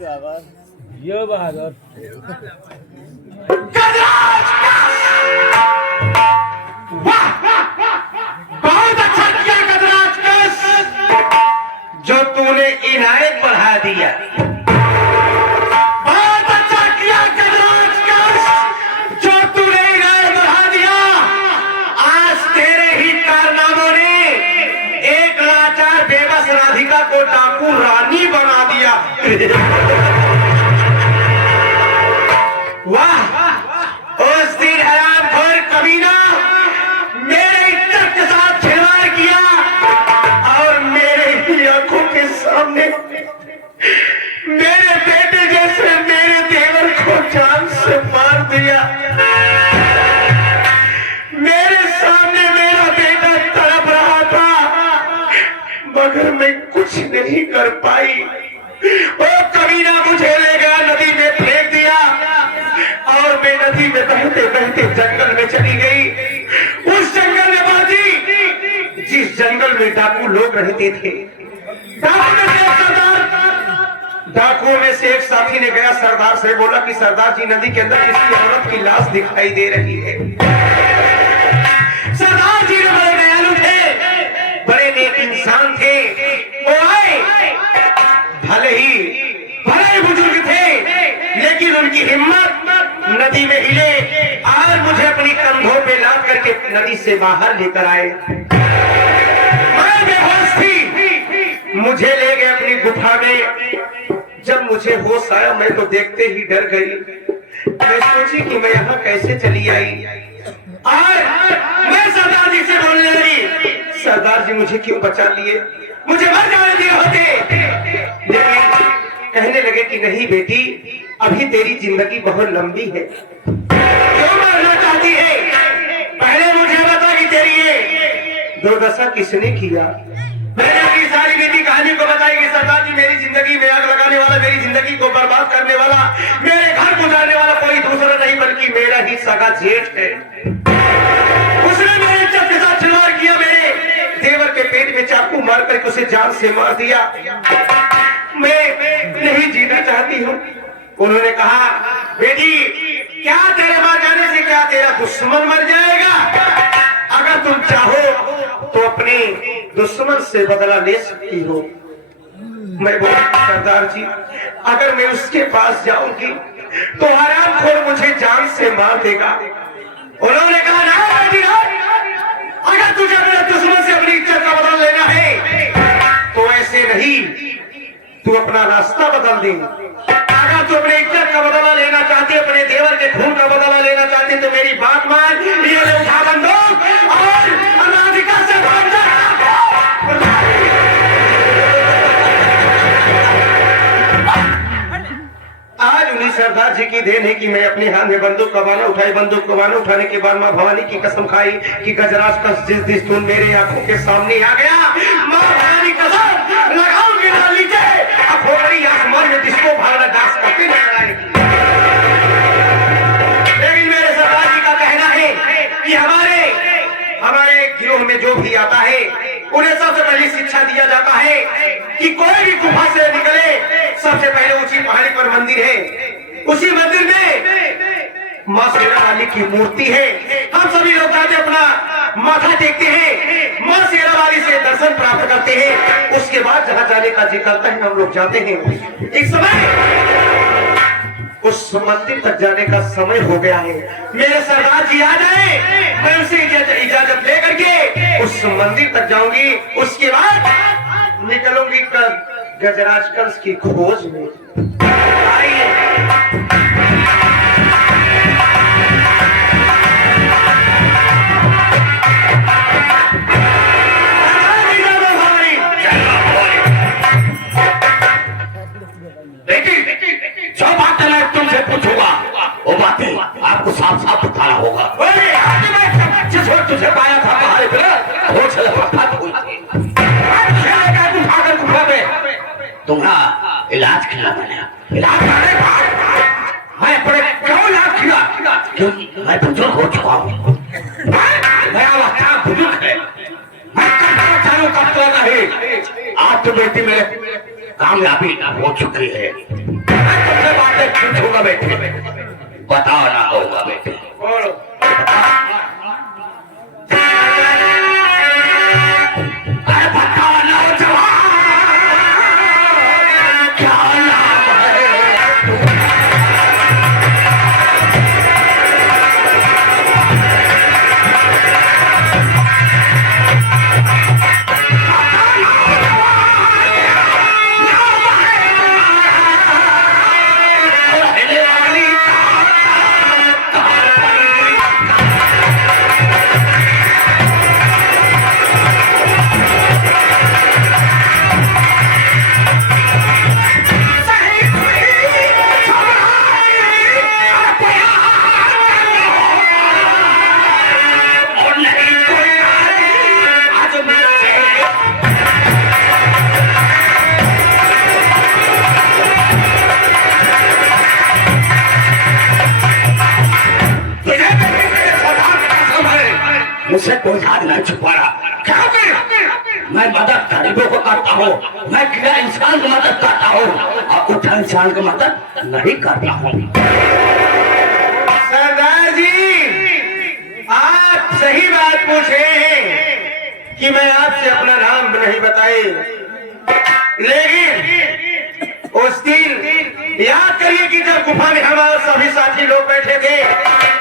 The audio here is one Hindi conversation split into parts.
यो बहादुर बहुत अच्छा किया गजराज कस, जो तूने इनायत बढ़ा दिया। बहुत अच्छा किया गजराज कस, जो तूने इनायत बढ़ा दिया। आज तेरे ही कारनामों ने एक लाचार बेबस राधिका को डाकू रानी बना दिया। वाह, उस दिन हरामखोर कमीना मेरे इज्जत के साथ खिलवाड़ किया और मेरे ही आंखों के सामने मेरे बेटे जैसे मेरे देवर को जान से मार दिया। मेरे सामने मेरा बेटा तड़प रहा था मगर मैं कुछ नहीं कर पाई। वो कमीना मुझे ले गया, नदी में फेंक दिया और मैं नदी में बहते बहते जंगल में चली गई। उस जंगल में बाजी, जिस जंगल में डाकू लोग रहते थे। डाकुओं में से एक साथी ने गया सरदार से बोला कि सरदार जी, नदी के अंदर किसी औरत की लाश दिखाई दे रही है। सरदार जी ने बड़े दयालु थे, बड़े नेक इंसान थे। वो आए, भले ही बुजुर्ग थे लेकिन उनकी हिम्मत नदी में हिले और मुझे अपनी कंधों पे लाद करके नदी से बाहर लेकर आए। मैं बेहोश थी, मुझे ले गए अपनी गुफा में। जब मुझे होश आया मैं तो देखते ही डर गई। मैं सोची कि मैं यहाँ कैसे चली आई और मैं सरदार जी से बोलने लगी, सरदार जी मुझे क्यों बचा लिए, मुझे मर जाने दिए होते। लेकिन कहने लगे कि नहीं बेटी, अभी तेरी जिंदगी बहुत लंबी है। क्यों मरना चाहती है, पहले मुझे बता कि तेरी ये दुर्दशा किसने किया। मैंने अपनी सारी बेटी कहानी को बताई कि सरदार जी, मेरी जिंदगी में आग लगाने वाला, मेरी जिंदगी को बर्बाद करने वाला, मेरे घर गुजारने वाला कोई दूसरा नहीं बल्कि मेरा ही सगा जेठ है। उसने मेरे इज्जत के साथ खिलवाड़ किया, मेरे देवर के पेट में चाकू मार करके उसे जान से मार दिया। मैं नहीं जीना चाहती हूँ। उन्होंने कहा, बेटी क्या तेरे मर जाने से क्या तेरा दुश्मन मर जाएगा? अगर तुम चाहो तो अपने दुश्मन से बदला ले सकती हो। मैं बोला, सरदार जी अगर मैं उसके पास जाऊंगी तो हरामखोर मुझे जान से मार देगा। उन्होंने कहा, ना बेटी ना, अगर तुझे अपने दुश्मन से अपनी इज्जत का बदला लेना है तो ऐसे नहीं, तू अपना रास्ता बदल दे। अगर तू अपने इज्जत का बदला लेना चाहती, अपने देवर के खून का बदला लेना चाहती तो मेरी बात मान, ये ले उठा बंदूक और राधिका से भाग जा। आज उन्हीं सरदार जी की देन है कि मैं अपने हाथ में बंदूक कमाना उठाई। बंदूक कमाना उठाने के बाद माँ भवानी की कसम खाई कि गजराज का जिस दिन मेरे आंखों के सामने आ गया, माँ भवानी कसम लगाऊंगी ना लीजिए, अब हो रही आसमान में डिस्को भागना डांस करते नजर आएगी। लेकिन मेरे सरदार जी का कहना है कि हमारे गिरोह में जो भी आता है उन्हें सबसे पहले शिक्षा दिया जाता है कि कोई भी गुफा से निकले, सबसे पहले ऊंची पहाड़ी पर मंदिर है, उसी मंदिर में माँ शेरा वाली की मूर्ति है। हम सभी लोग जाते अपना माथा टेकते हैं, माँ शेरा वाली से दर्शन प्राप्त करते हैं। उसके बाद जहाँ जाने का जिक्र करता है हम लोग जाते हैं। एक समय उस मंदिर तक जाने का समय हो गया है। मेरे सरदार जी आ जाए, मैं उसे इजाजत लेकर के उस मंदिर तक जाऊंगी। उसके बाद निकलूंगी गजराज कंस की खोज में। आइए जो बातें मैं तुमसे पूछूंगा वो बातें आपको साफ साफ बताना होगा। जिस वक्त तुझे पाया था पहाड़ी पर, तुम्हारा इलाज किया मैंने। इलाज मैं बड़े क्यों इलाज किया? क्योंकि मैं बुजुर्ग हो चुका हूँ। मेरा बच्चा बुजुर्ग है, मैं चालू करता नहीं। आज तो बेटी में कामयाबी हो चुकी है। तक कुछ होगा बेटे, बताओ ना होगा बेटे। बोलो। अरे बताओ ना जवान, क्या नाम है? मुझसे कोई हाथ नहीं छुपा रहा। क्या कर? मैं मदद गरीबों को करता हूँ, मैं गिरा इंसान की मदद करता हूँ और उठा इंसान की मदद नहीं करता हूँ। सरदार जी, आप सही बात पूछे हैं कि मैं आपसे अपना नाम नहीं बताए, लेकिन उस दिन याद करिए कि जब गुफा में हमारे सभी साथी लोग बैठे थे,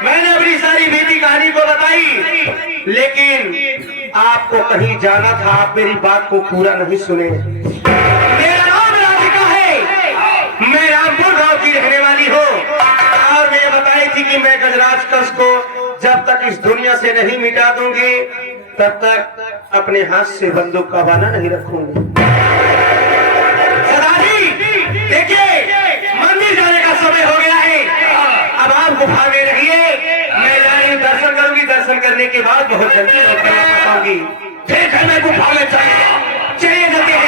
मैंने अपनी सारी बीती कहानी को बताई, लेकिन आपको कहीं जाना था, आप मेरी बात को पूरा नहीं सुने। मेरा नाम राधिका है, मैं रामपुर गांव की रहने वाली हूँ, और मैं बताई थी कि मैं गजराज कस को जब तक इस दुनिया से नहीं मिटा दूंगी, तब तक अपने हाथ से बंदूक का बाना नहीं रखूंगी। देखिए, मंदिर जाने का समय हो गया है, अब आप गुफा में रहिए, मैं जाने दर्शन करूंगी, दर्शन करने के बाद बहुत जल्दी लौट आऊंगी। ठीक है, मैं गुफा में चलेगा। चलिए जाते हैं।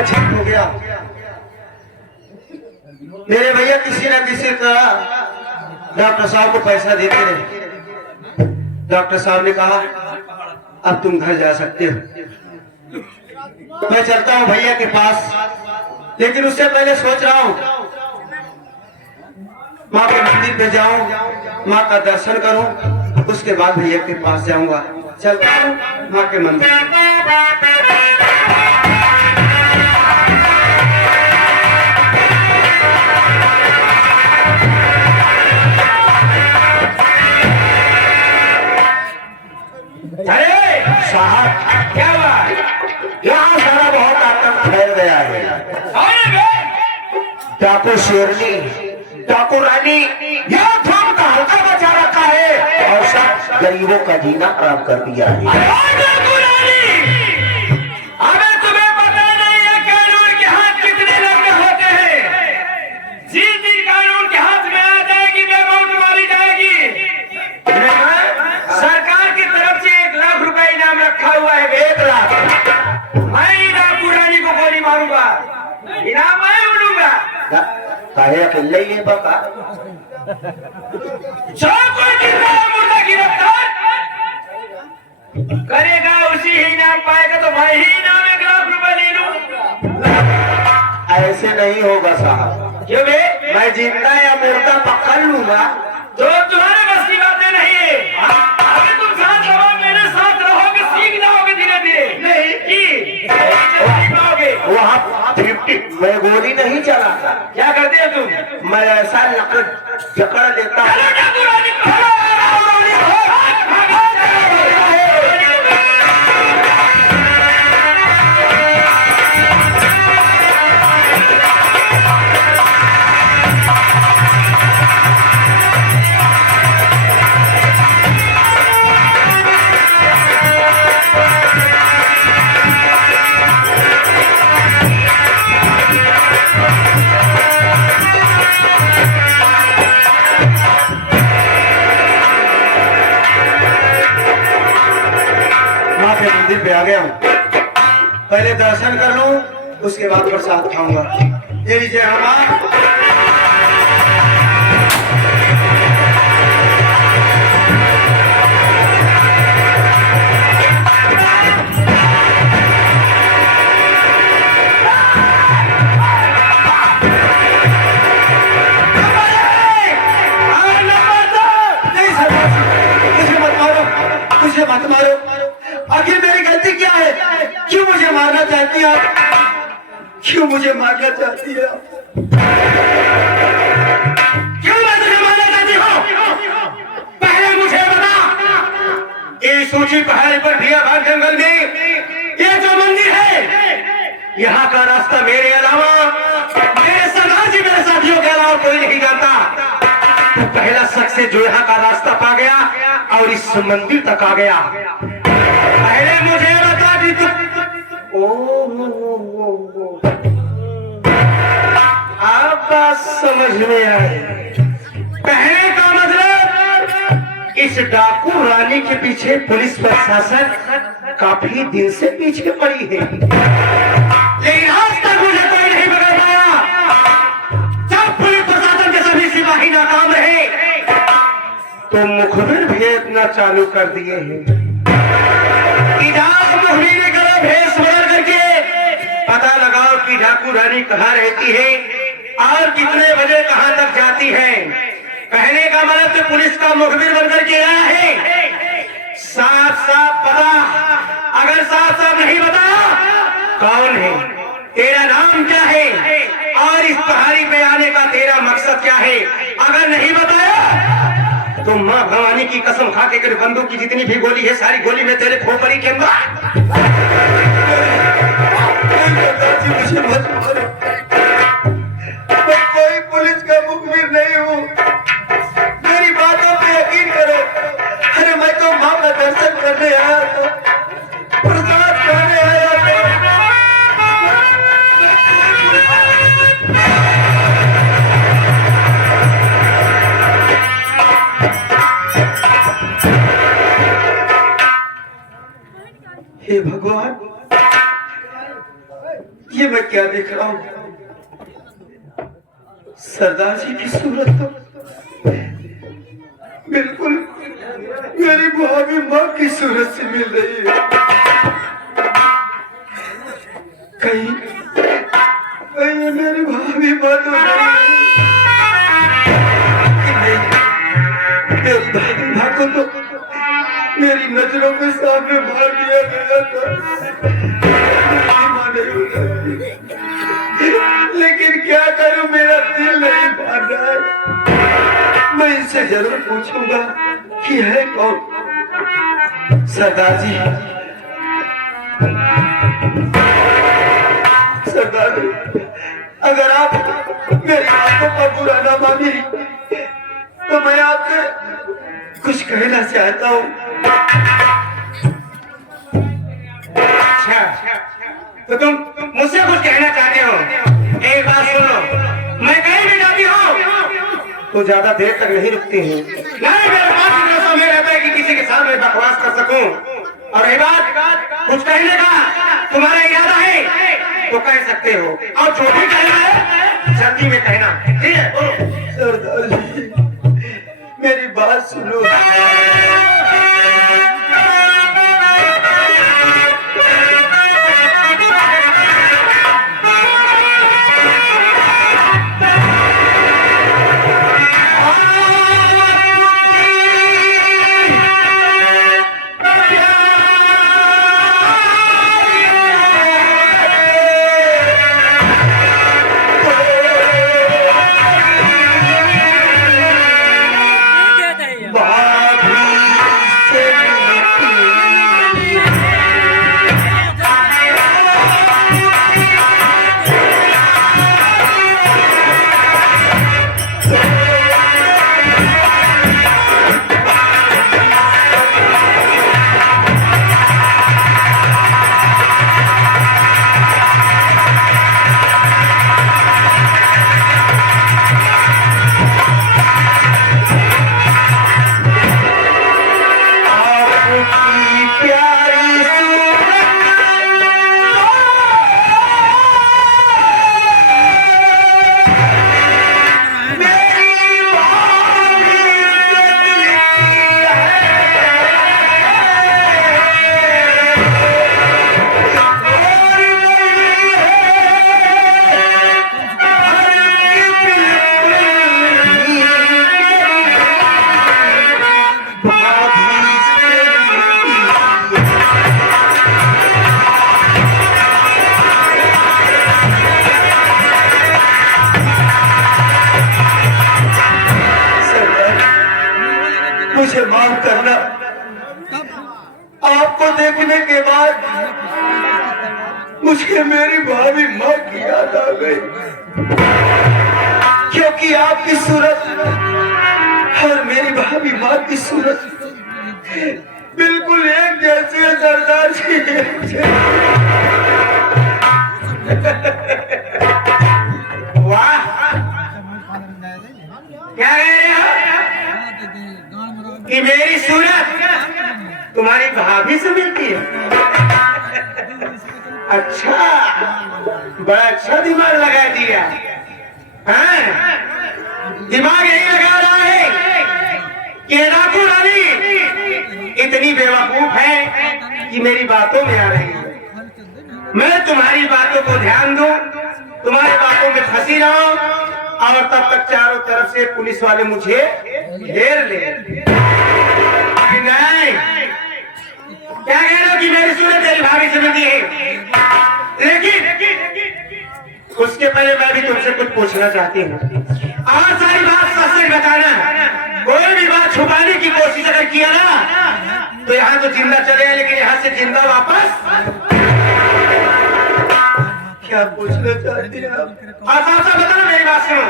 ठीक हो गया। मेरे भैया किसी न किसी तरह डॉक्टर साहब को पैसा देते रहे। डॉक्टर साहब ने कहा अब तुम घर जा सकते हो। मैं चलता हूँ भैया के पास, लेकिन उससे पहले सोच रहा हूँ माँ के मंदिर पे जाऊं, माँ का दर्शन करूं, उसके बाद भैया के पास जाऊंगा। चलता हूँ माँ के मंदिर। अरे साहब, क्या बात? यहाँ सारा बहुत आतंक फैल गया है। डाकू शेरनी, डाकू रानी यहाँ थम का हल्का बचा रखा है और सब गरीबों का जीना आराम कर दिया है। अगर तुम्हें पता नहीं है कानून के हाथ कितने लंबे होते हैं, जिस दिन कानून के हाथ में आ जाएगी बेमौत मारी जाएगी। सरकार की तरफ से 1 लाख रुपए इनाम रखा हुआ है। 1 लाख। मैं डाकू रानी को गोली मारूंगा, इनाम मैं उड़ूंगा। काहे अकेले ही है बाबा? सब कोई मुर्दा गिरफ्तार करेगा, उसी ही इनाम पाएगा। तो भाई ही इनाम 1 लाख रुपए ले लूं। ऐसे नहीं होगा साहब। क्यों बे? मैं जिंदा या मुर्दा पकड़ लूंगा। तो तुम्हारे बस की बातें नहीं है। अभी तुम ऐसा लकड़ जकड़ लेता है। मंदिर पे आ गया हूँ, पहले दर्शन कर लूं, उसके बाद प्रसाद खाऊंगा। ये लीजिए हनुमान। मुझे मत मारो, आखिर मेरी गलती क्या है? क्यों मुझे मारना चाहती है? क्यों मुझे मारना चाहती है? क्यों मैं तुझे मारना चाहती हूँ? पहले मुझे बता। इस ऊंची पहाड़ी पर बियाबान जंगल में ये जो मंदिर है, यहाँ का रास्ता मेरे अलावा, मेरे सरदार जी, मेरे साथियों के अलावा कोई नहीं जानता। तू पहला शख्स है जो यहाँ का रास्ता पा गया और इस मंदिर तक आ गया। पहले मुझे बता दी तू। अब बात समझ में आई। पहले का मतलब इस डाकू रानी के पीछे पुलिस प्रशासन काफी दिन से पीछे पड़ी है, लेकिन आज तक मुझे कोई नहीं पकड़ पाया। जब पुलिस प्रशासन के सभी सिपाही नाकाम रहे तो मुखबिर भेजना चालू कर दिए हैं। मुखबिर ने कहा भेष बदल करके पता लगाओ कि डाकू रानी कहाँ रहती है और कितने बजे कहाँ तक जाती है। कहने का मतलब तो पुलिस का मुखबिर बनकर के आया है। साफ साफ पता, अगर साफ साफ नहीं बताया कौन है, तेरा नाम क्या है और इस पहाड़ी पे आने का तेरा मकसद क्या है, अगर नहीं बताया तो माँ भवानी की कसम खा के बंदूक की जितनी भी गोली है सारी गोली में तेरे खोपड़ी के अंदर। मुझे मत मारो, मैं कोई पुलिस का मुखबिर नहीं हूँ, मेरी बातों पे यकीन करो। अरे मैं तो माँ का दर्शन करने आया था, प्रसाद खाने आया था। हे भगवान, ये मैं क्या देख रहा हूँ? सरदार जी की सूरत तो बिल्कुल मेरी भाभी माँ की सूरत से मिल रही है। कहीं कहीं मेरी भाभी माँ तो नहीं? मेरी भाभी माँ को तो मेरी नजरों के सामने मार दिया गया था, लेकिन क्या करूं, मेरा दिल नहीं मान रहा है। मैं इनसे जरूर पूछूंगा कि है कौन। सरदार जी, सरदार जी, अगर आप मेरी बातों का बुरा ना माने तो मैं आपसे कुछ कहना चाहता हूँ। अच्छा, तो तुम मुझसे कुछ कहना चाहते हो? एक बात सुनो, मैं कहीं भी जाती हूँ तो ज्यादा देर तक नहीं रुकती हूँ। नहीं, मेरे पास इतना समय रहता है कि किसी के सामने बकवास कर सकूं। और ये बात कुछ कहने का तुम्हारा इरादा है तो कह सकते हो, और जो भी कहना है जल्दी में कहना, ठीक है? बोलो। सरदार जी, मेरी बात सुनो। आपको देखने के बाद मुझे मेरी भाभी माँ की याद आ गई, क्योंकि आपकी सूरत और मेरी भाभी माँ की सूरत बिल्कुल एक जैसे है सरदार जी। वाह, क्या कह रहे हो कि मेरी सूरत तुम्हारी भाभी से मिलती है? अच्छा, बड़ा अच्छा दिमाग लगा दिया। हाँ? दिमाग यही लगा रहा है कि डाकू रानी इतनी बेवकूफ है कि मेरी बातों में आ रही है। मैं तुम्हारी बातों को ध्यान दूं, तुम्हारी बातों में फंसी रहूं और तब तक चारों तरफ से पुलिस वाले मुझे घेर ले। नहीं, क्या कह रहे हो कि मेरी सूरत तेरी भाभी से मिलती है? लेकिन उसके पहले मैं भी तुमसे कुछ पूछना चाहती हूँ। और सारी बात सच सच बताना, कोई भी बात छुपाने की कोशिश अगर किया ना तो यहाँ तो जिंदा चले गए, लेकिन यहाँ से जिंदा वापस। क्या पूछना चाहती है आप? साफ बताना, मेरी बात सुनो।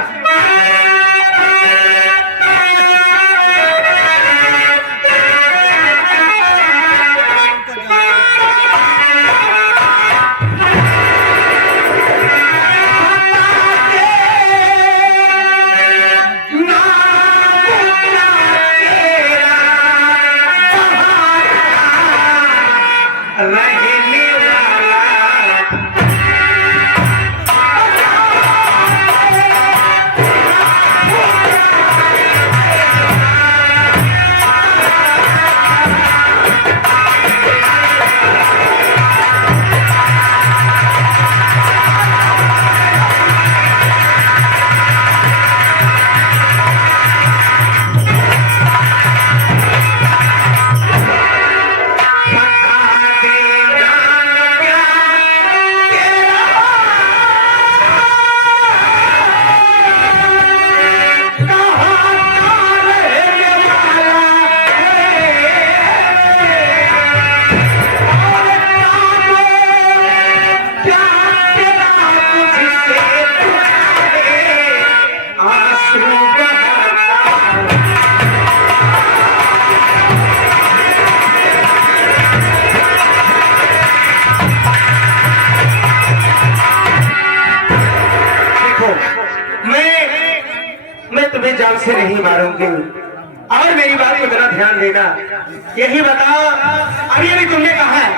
तुम्हें जान से नहीं मारूंगी। और मेरी बात को जरा ध्यान देना। यही बताओ, अभी अभी तुमने कहा है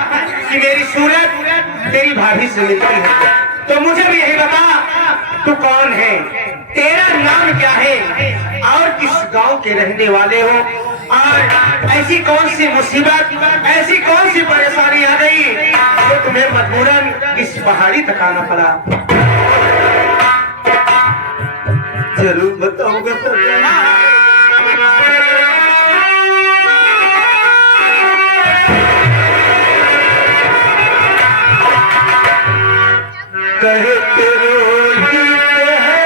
कि मेरी सूरत तेरी भाभी से मिलती है, तो मुझे भी यही बता, तू कौन है, तेरा नाम क्या है और किस गांव के रहने वाले हो, और ऐसी कौन सी मुसीबत, ऐसी कौन सी परेशानी आ गई जो तुम्हें मजबूरन इस पहाड़ी तक आना पड़ा? जरूर बताऊंगा सरदार। कहते रोहित है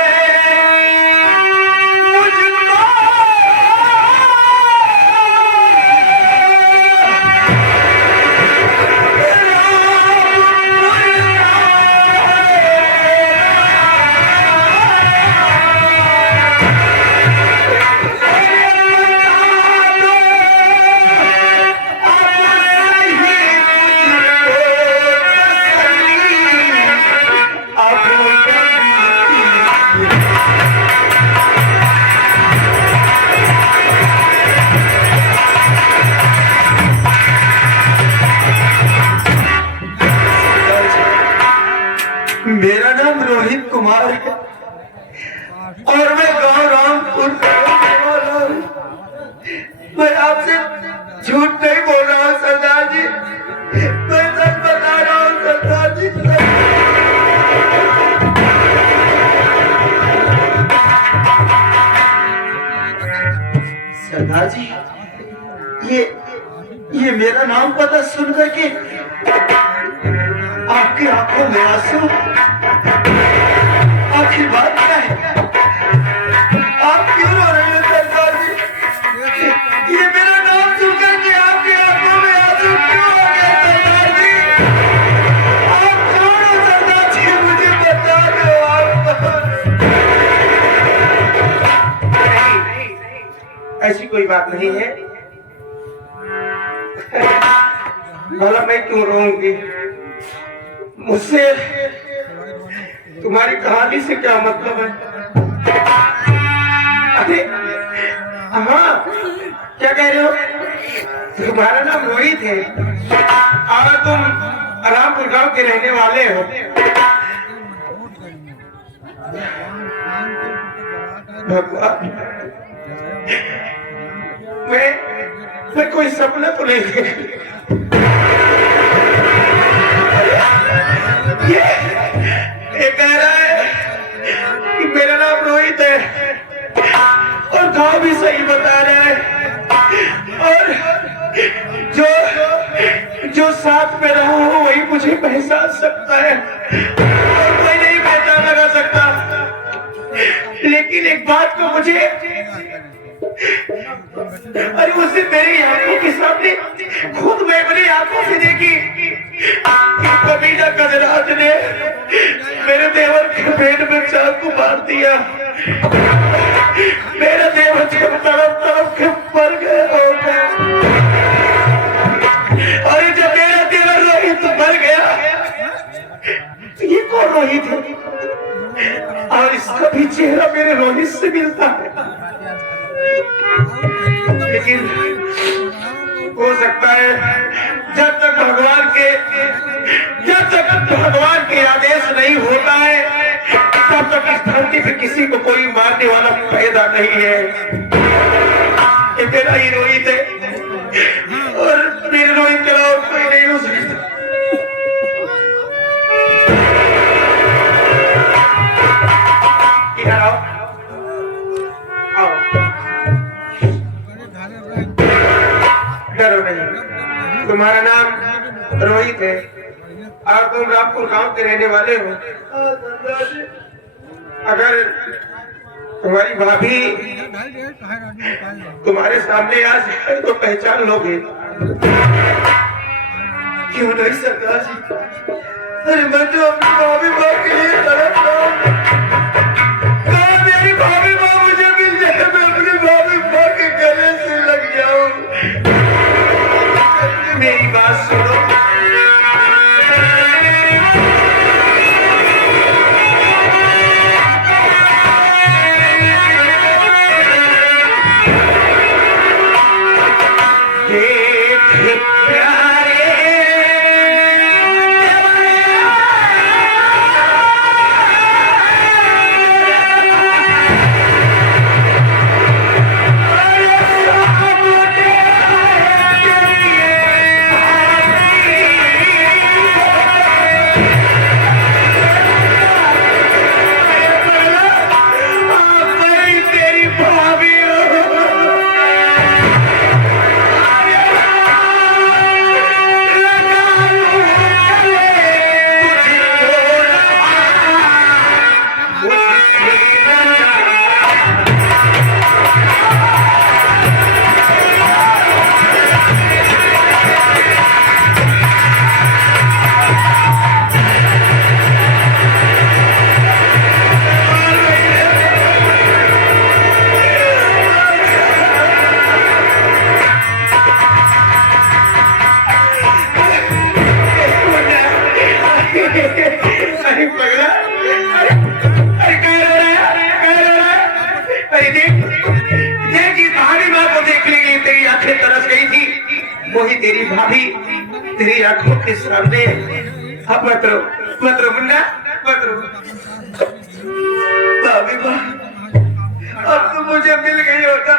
मुझको, मेरा नाम रोहित कुमार है और मैं गांव रामपुर का रहने वाला हूं। मैं आपसे झूठ नहीं बोल रहा हूं सरदार जी, मैं सच बता रहा हूं सरदार जी। सरदार जी, ये मेरा नाम पता सुन करके आपकी आंखों में आंसू, आखिर बात क्या है? आप क्यों रो रहे हैं सरदार जी? ये मेरा नाम सुनकर कोई बात नहीं है। भला मैं क्यों रोऊंगी? मुझसे तुम्हारी कहानी से क्या मतलब है? अरे हाँ, क्या कह रहे हो? तुम्हारा नाम रोहित है और तुम रामपुर गांव के रहने वाले हो। भगवान, मैं कोई सपना तो नहीं देखा। ये कह रहा है कि मेरा नाम रोहित है और गांव भी सही बता रहा है, और जो साथ में रहा हो वही मुझे पहचान सकता है और कोई नहीं पहचान लगा सकता। लेकिन एक बात को मुझे, अरे उससे मेरी आंखों के सामने खुद मैं अपनी आंखों से देखी कि कबीला गजराज ने मेरे देवर के पेट में चाकू मार दिया। मेरा देवर जब तरफ तरफ के मर गए हो गए, और जब मेरा देवर रोहित मर गया, ये कौन रोहित है? और इसका भी चेहरा मेरे रोहित से मिलता है। लेकिन हो सकता है जब तक भगवान के आदेश नहीं होता है तब तक इस धरती पे किसी को कोई मारने वाला पैदा नहीं है। ये मेरा ही रोहित है और मेरे रोहित के अलावा कोई नहीं हो सकता। इधर आओ, आओ, डरो नहीं। तुम्हारा नाम रोहित है और तुम रामपुर गांव के रहने वाले हो। अगर तुम्हारी भाभी तुम्हारे सामने आ जाए तो पहचान लोगे। क्यों नहीं सरदार जी? अरे मैं तो अपनी भाभी माँ के लिए तड़प रहा हूँ। मेरी भाभी माँ मुझे मिल जाए, मैं अपनी भाभी माँ के गले से लग जाऊं। मेरी बात सुनो, वही तेरी भाभी तेरी आंखों के सामने। अब मत रो मुन्ना, मत रो। भाभी माँ, अब तो मुझे मिल गई होता,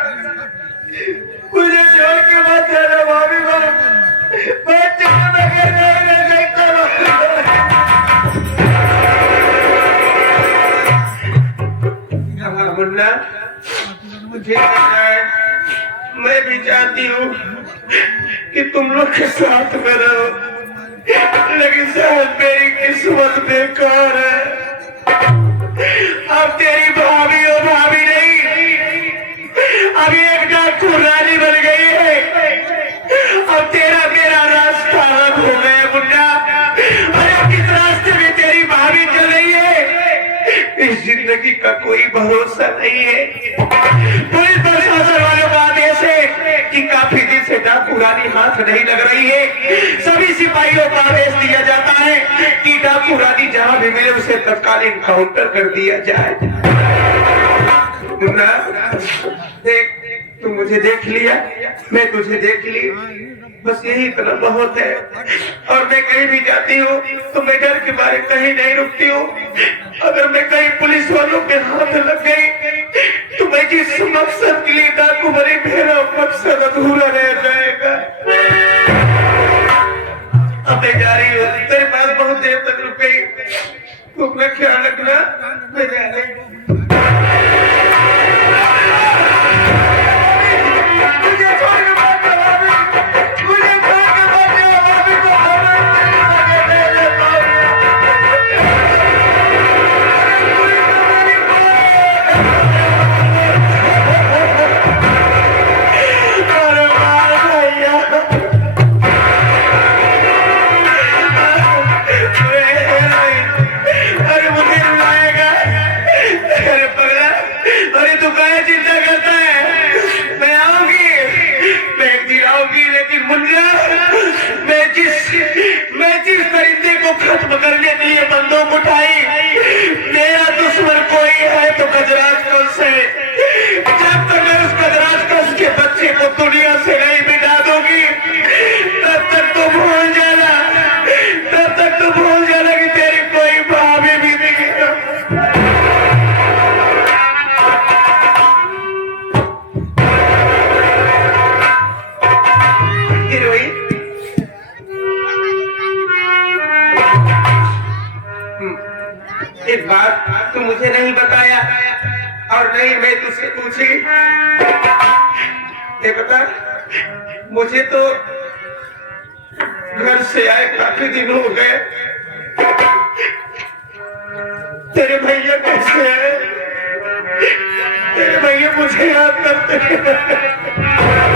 मुझे छोड़ के मत जाना भाभी माँ। मैं तेरे बगैर नहीं रह सकता। मुन्ना, मुझे मैं भी चाहती हूँ कि तुम लोग के साथ में रहो, लेकिन शायद मेरी किस्मत बेकार है। अब तेरी भाभी और भाभी नहीं, अभी एक डाकू रानी बन गई है। अब तेरा मेरा रास्ता अलग हो गया मुन्ना। अरे किस रास्ते में तेरी भाभी चल रही है, इस जिंदगी का कोई भरोसा नहीं है। पुलिस प्रशासन वालों का आदेश है डाकू रानी हाथ नहीं लग रही है। सभी सिपाहियों का आदेश दिया जाता है कि डाकू रानी जहां भी मिले उसे तत्कालीन काउंटर कर दिया जाए। मुन्ना देख, तू मुझे देख लिया, मैं तुझे देख ली, बस यही इतना बहुत है। और मैं कहीं भी जाती हूँ तो मैं डर के मारे कहीं नहीं रुकती हूँ। अगर मैं कहीं पुलिस वालों के हाथ लग गई तो मैं जिस मकसद के लिए डाकू बनी, मेरा मकसद अधूरा रह जाएगा। अब मैं जा रही हूँ, तेरे पास बहुत देर तक रुक गई, तू अपना ख्याल रखना, मैं जा रही हूँ। खत्म करने के लिए बंदूक उठाई, मेरा दुश्मन कोई है तो गजराज कंस है। जब तक मैं उस गजराज कंस के बच्चे को दुनिया से नहीं मिटा दूंगी तब तक तो भूल जाना, तब तक तो भूल जाना कि तेरी कोई भाभी भी नहीं है। हीरोइन, एक बात तू मुझे नहीं बताया और नहीं मैं तुझसे पूछी। ये बता, मुझे तो घर से आए काफी दिन हो गए, तेरे भैया कैसे हैं? तेरे भैया मुझे याद करते हैं।